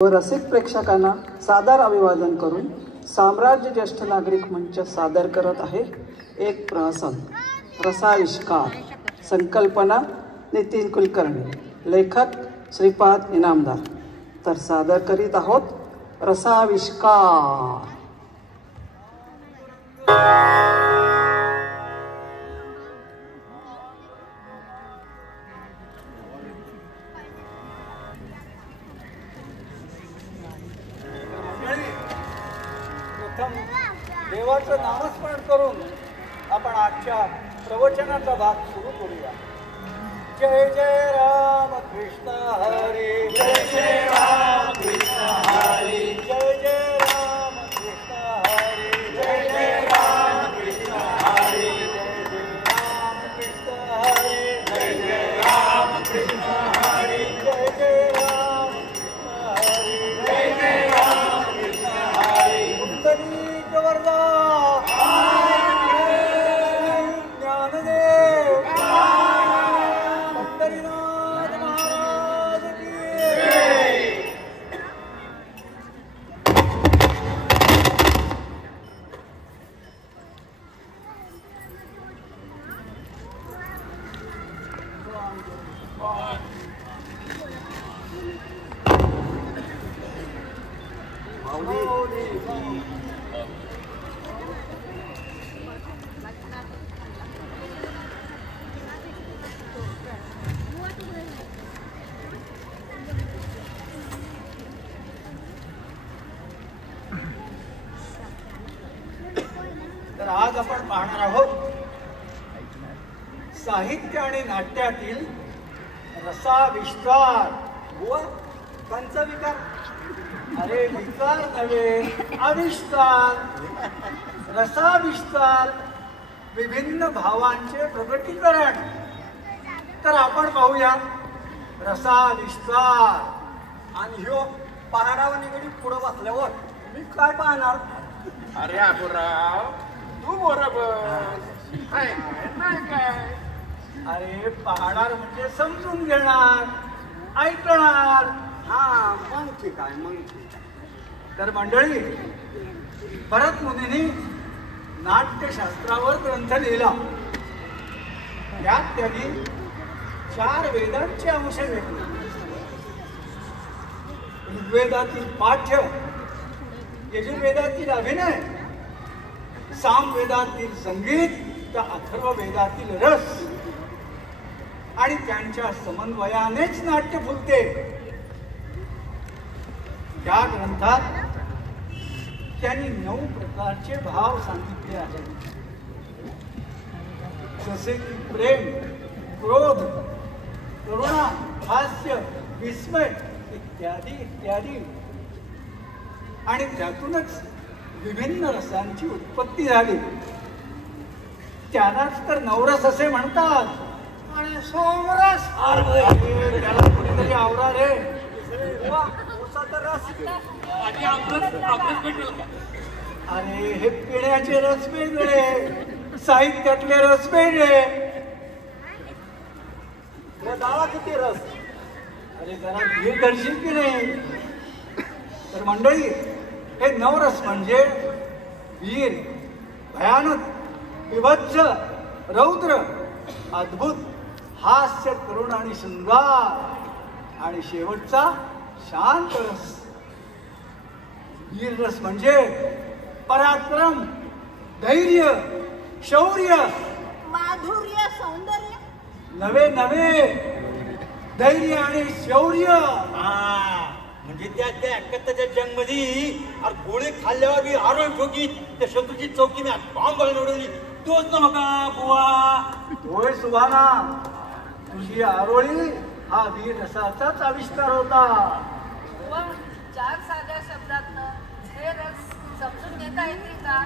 व रसिक प्रेक्षकांना सादर अभिवादन करून साम्राज्य ज्येष्ठ नागरिक मंच सादर करत आहे एक प्रहसन रसाविष्कार. संकल्पना नितीन कुलकर्णी, लेखक श्रीपाद इनामदार. तर सादर करीत आहोत रसाविष्कार. देवाचं नामस्मरण करून आपण आजच्या प्रवचनाचा भाग सुरू करूया. जय जय राम कृष्ण हरी, जय जय राम कृष्ण हरी, जय जय राम कृष्ण हरी, जय जय राम कृष्ण हरी, जय जय राम कृष्ण हरी, जय जय राम कृष्ण हरी, जय जय राम कृष्ण हरी, जय जय राम कृष्ण हरी. उत्तरी वरदा ज्ञानदेव पंढरीनाथ महाराज की जय. तर आज आपण पाहणार आहोत साहित्य आणि नाट्यातील रसाविष्कार व पंचविकार. अरे विकार नव्हे, आविष्कार. रसाविष्कार, विभिन्न भावांचे प्रकटीकरण. तर आपण पाहूया रसाविष्कार. आणि ह्यो पहाडावर निगडीत पुढं बसल्यावर मी काय पाहणार? अरे अबुराव, तू बरोबर नाही काय. अरे पाहणार म्हणजे समजून घेणार, ऐकणार. हा मग ठीक आहे, मग ठीक आहे. तर मंडळी, भरत मुनींनी नाट्यशास्त्रावर ग्रंथ लिहिला. त्यात त्यांनी 4 वेदांचे अंश घेतले. ऋग्वेदातील पाठ्य, यजुर्वेदातील अभिनय, सामवेदातील संगीत, तर अथर्ववेदातील रस. आणि त्यांच्या समन्वयानेच नाट्य फुलते. त्या ग्रंथात त्यांनी 9 प्रकारचे भाव सांगितले आहेत. जसे की प्रेम, क्रोध, करुणा, हास्य, विस्मय इत्यादी इत्यादी. आणि त्यातूनच विभिन्न रसांची उत्पत्ती झाली. त्यालाच तर नवरस असे म्हणतात. आणि सोमरस, त्याला कुठेतरी आवरा रे. अरे हे पिण्याचे रस वेगळे, साहित्यातले रस वेगळे. दावा किती रस. अरे जरा धीर धरशील की नाही? तर मंडळी, हे नवरस म्हणजे वीर, भयानक, विभत्स, रौद्र, अद्भुत, हास्य, करुण आणि शृंगार. आणि शेवटचा शांत रस. वीर रस म्हणजे पराक्रम, धैर्य, शौर्य, माधुर्य, सौंदर्य. नवे नवे धैर्य आणि शौर्य. म्हणजे त्या एकत्याच्या जंगमध्ये गोळी खाल्ल्यावर मी आरोग्य ठोकीत त्या शत्रूची चौकी मी बॉम्ब निवडवली. तोच ना बघा बुवा. होय सुभाना, तुझी आरोळी हा वीर रसाचाच आविष्कार होता. व 4 साध्या शब्दातनं हे रस समजून घेता येते का?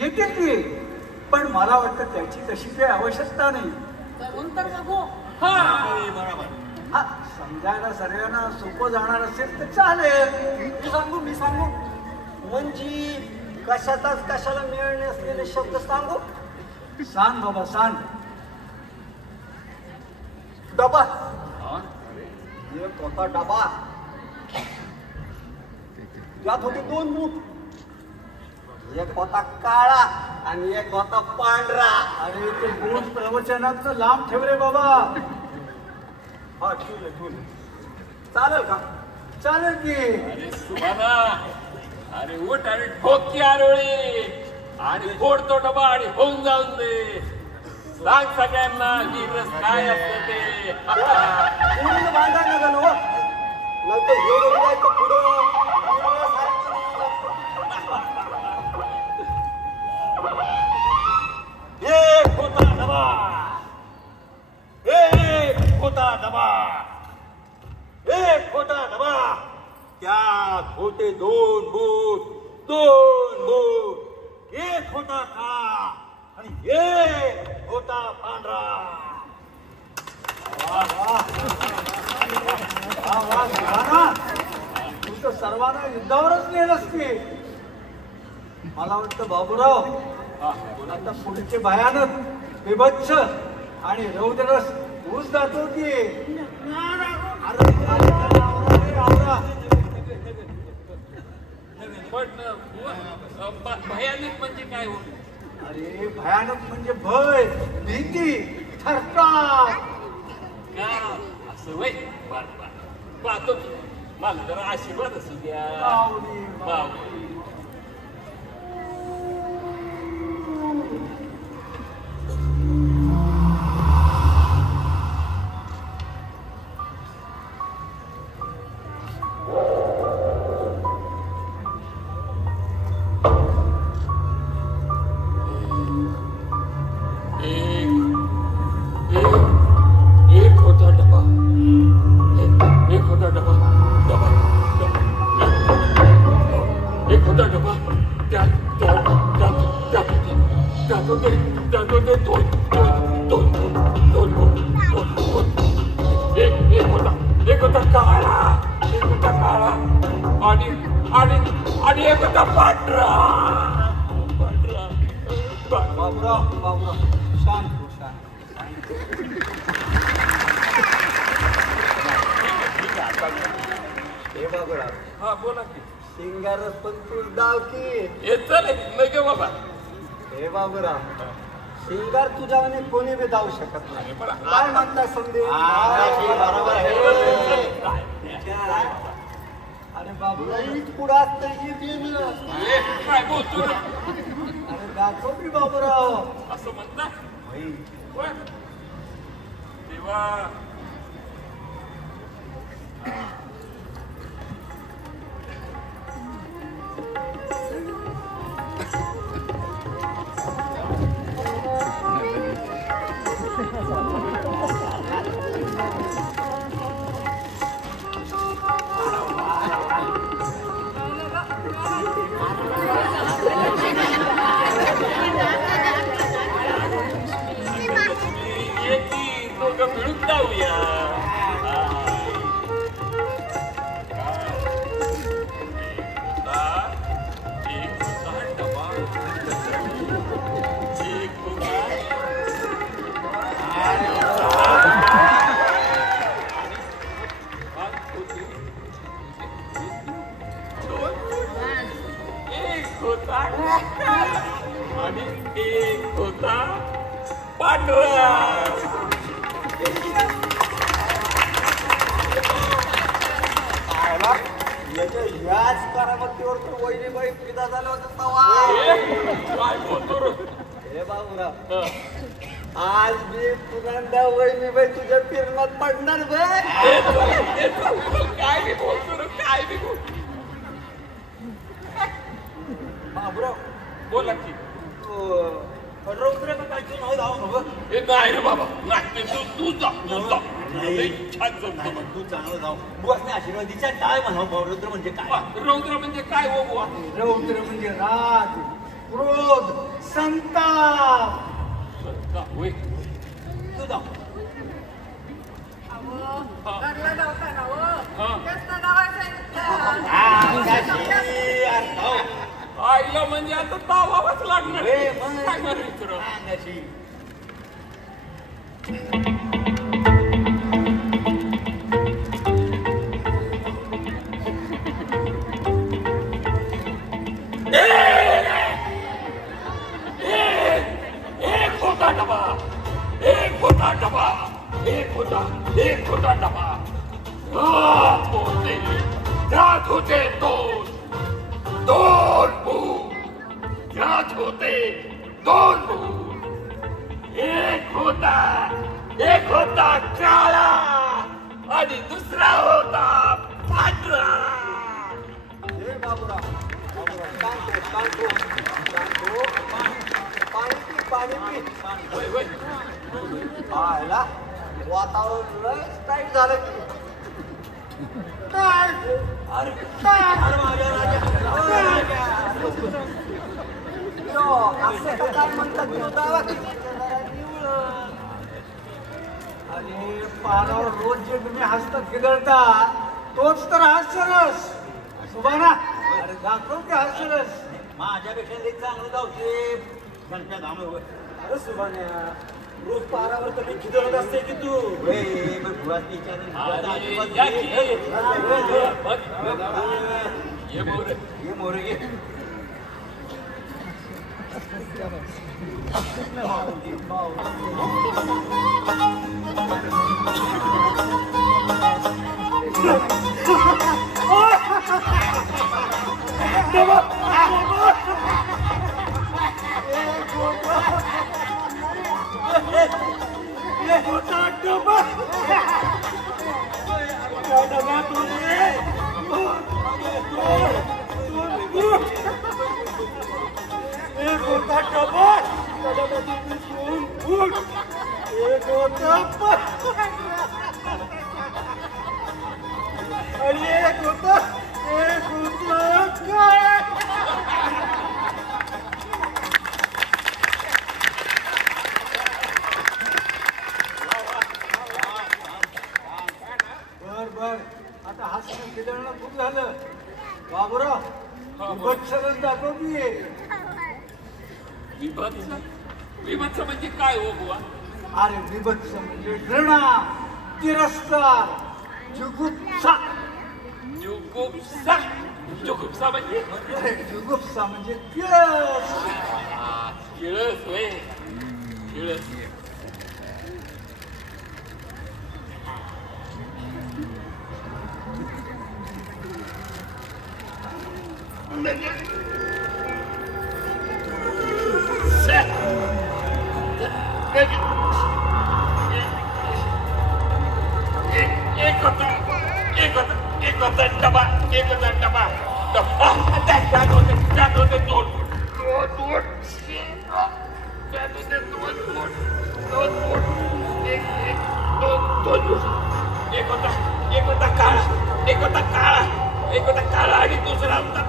येतील की, पण मला वाटतं त्याची तशी काही आवश्यकता नाही. करून तर बघू. बरोबर. हा, समजायला सगळ्यांना सोपं जाणार असेल तर चालेल. मी सांगू म्हणजे कशातच कशाला मिळणे असलेले शब्द सांगू. सांग बाबा, सांग. डबा. एक होता डबा. यात होते 2 बूट. एक होता काळा आणि एक होता पांढरा. अरे ते बूट प्रवचनात लांब ठेव रे बाबा. हा ठेवले. चालेल का? चालेल की. अरे सुभाना, अरे उठ आणि ठोक की आरोळी आणि फोड तो डबा आणि होऊन जाऊन दे. सांग सगळ्यांना ही रस काय असतं ते. पूर्ण बांधा नका नो. नंतर हे जायचं पुढं. एक होता डबा, एक होता डबा, एक होता डबा. त्यात होते 2 बूट, 2 बूट. एक होता काळा आणि एक होता पांढरा. तू तर सर्वांना युद्धावरच नेलंस की. मला वाटतं बाबूराव आता पुढचे भयानक विभत्स आणि रौद्ररस ऊस जातो की. पण भयानक म्हणजे काय हो? अरे भयानक म्हणजे भय, भीती, थरकाप. का असं वय बर पाहतो की. मला जरा आशीर्वाद असू द्या. बावली. एक होता डबा, एक होता डबा, एक होता डबा. त्यात होते 2 एक होता काळा, आणि एक होता पांढरा. बाबूराव शांत हो, शांत. हे बाबूराव, हा बोला की. शिंगारच पण तू दाव की. हे चालेल नाही बाबा. हे बाबूराव, शिंगार तुझ्याने कोणी बी जाऊ शकत नाही. काय म्हणताय संदेश? अरे बाबूराव पुढं असतं काय बोलतो रे? अरे दाखव की बाबूराव. असं म्हणता तेव्हा मिळून जाऊया. एक होता आणि एक होता पांढरा. याच करामतीवर तर वहिनीबाई फिदा झालं होतं तवा. काय बोलतो रे? हे बाबूराव, आज मी पुन्हा वहिनीबाई तुझ्या फिरणात पडणार बे. काय बी बोलतो रे, काय बी बोल. बाबूराव बोला की. रौद्र काय तू नाव धाव नको. हे नाही रे बाबा, नाही ते तू जा. लई छान जमतं. तू चांगलं जाऊ. बुवासने आशीर्वादीच्या टाळ म्हणा. रौद्र म्हणजे काय? रौद्र म्हणजे काय हो बुवा? रौद्र म्हणजे राग, क्रोध, संताप. होय. अहो, घरला जाऊताना हो. हा. तेच तर लावायचं आहे. आईला म्हणजे आता तावावंच लागणार. हे मग. काय म्हणायचं रे? एक होता डबा, एक होता डबा, एक होता डबा. त्यात होते दोन भूत. त्यात होते दोन भूत. एक होता काळा आणि दुसरा होता पांढरा. हे बाबूराव, शांत हो. पाणी पी. होय होय. आयला वातावरण लय टाईट झालं की. अरे माझ्या राजा. असं का काय म्हणतात दावा आणि पानावर रोज जे तुम्ही हसत खिदळता तोच तर हास्यरस. सुभाना, अरे दाखव की हास्यरस. माझ्यापेक्षा लई चांगलं गावते गणप्या धामवर. अरे सुभान्या, रोज पारावर तर मी खिदळत असते की तू. ये मोरे घे. बर आता हसणं खिदळणं खूप झालं. बाबूराव, विभत्सरच दाखव की. विभत्स म्हणजे काय हो बुवा? अरे विभत्स म्हणजे घृणा, तिरस्कार, जुगुप्सा. जुगुप्सा म्हणजे जुगुप्सा म्हणजे किळस. किळस होय. किळस. एक होता डबा. त्यात होते दोन बोट. एक होता काळा आणि दुसरा होता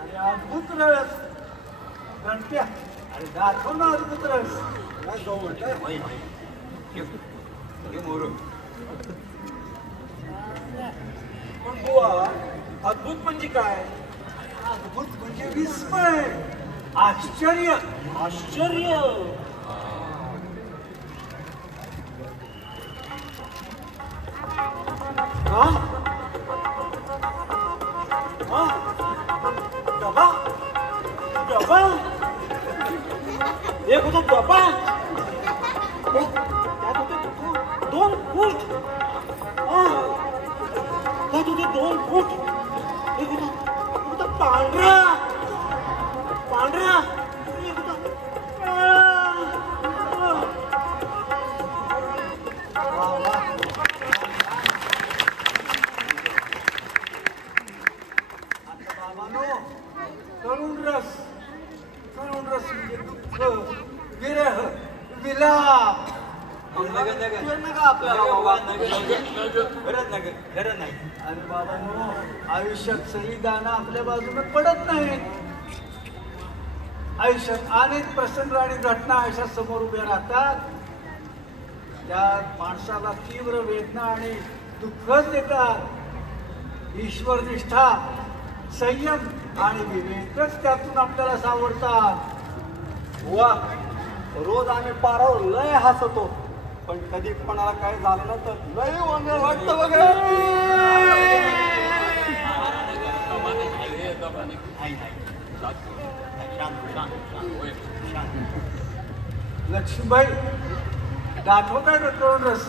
अरे अद्भुत रस. गणप्या, अरे दाखव ना अद्भुत रस. जाऊ म्हणतोय. पण बुवा, अद्भुत म्हणजे काय? अद्भुत म्हणजे विस्मय, आश्चर्य. डबा एक होता डबा. त्यात होते दोन फूट. त्यात होते 2 फूट. एक होता पांढरा. एक होता बाबांनो, करुण रस म्हणजे दुःख, विरह, विलाप. खरं नाही. अरे बाबांनो, आयुष्यात सही गाणं आपल्या बाजूने पडत नाही. आयुष्यात अनेक प्रसंग आणि घटना अशा समोर उभ्या राहतात. त्यात माणसाला तीव्र वेदना आणि दुःखच देतात. ईश्वर निष्ठा, संयम आणि विवेकच त्यातून आपल्याला सावरतात. वा रोज आम्ही पारावर लय हसतो, पण कधी कोणाला काय झालं ना तर लय वंगळ वाटतं लक्ष्मीबाई दाखवत आहे करून रस.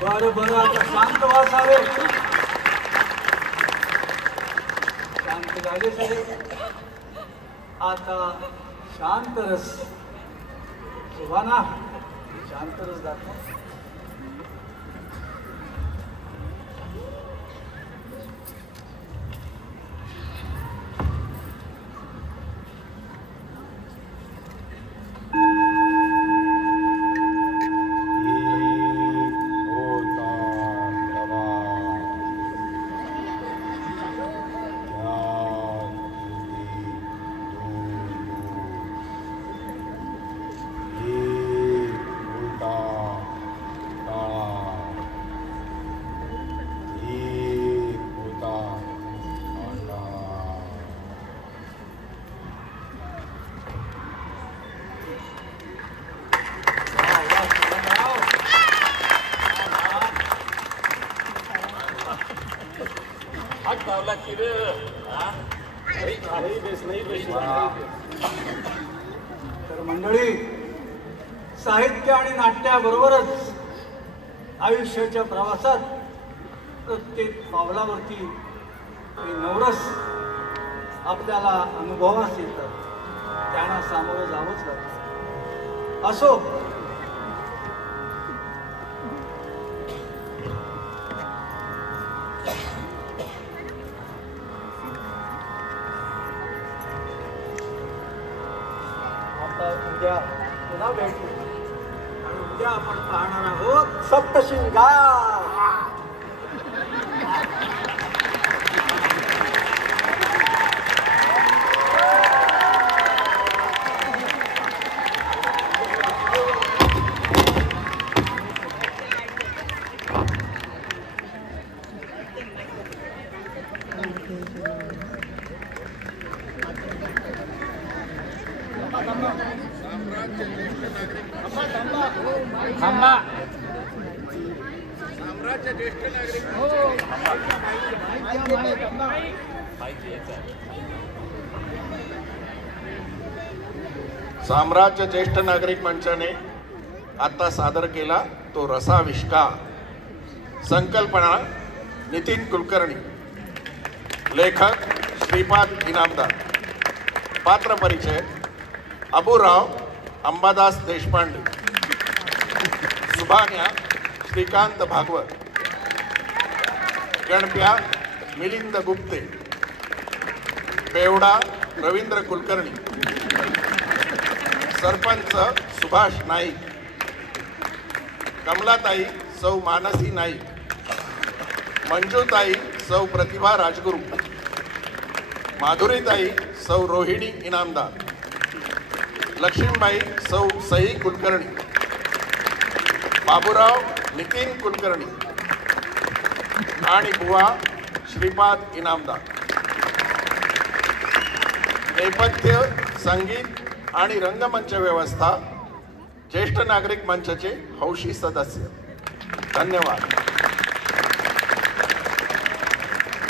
बरं बरं आता शांत वासावे. शांत झाले सगळे. आता शांत रस. सुभाना शांत रस दाखव. तर मंडळी, साहित्य आणि नाट्याबरोबरच आयुष्याच्या प्रवासात प्रत्येक पावलावरती हे नवरस आपल्याला अनुभवास येतात. त्यांना सामोरं जावंच लागतं. असो, उद्या पुन्हा भेटू आणि उद्या आपण पाहणार आहोत सप्तशृंगार. थांबा. साम्राज्य ज्येष्ठ नागरिक साम्राज्य ज्येष्ठ नागरिक मंचाने आता सादर केला तो रसाविष्कार. संकल्पना नितीन कुलकर्णी, लेखक श्रीपाद इनामदार. पात्र परिचय अबूराव अंबादास देशपांडे, सुभान्या श्रीकांत भागवत, गणप्या मिलिंद गुप्ते, बेवडा रवींद्र कुलकर्णी, सरपंच सुभाष नाईक, कमलाताई सौ मानसी नाईक, मंजूताई सौ प्रतिभा राजगुरू, माधुरीताई सौ रोहिणी इनामदार, लक्ष्मीबाई सौ सई कुलकर्णी, बाबूराव नितीन कुलकर्णी आणि बुवा श्रीपाद इनामदार. नेपथ्य, संगीत आणि रंगमंच व्यवस्था ज्येष्ठ नागरिक मंचचे हौशी सदस्य. धन्यवाद.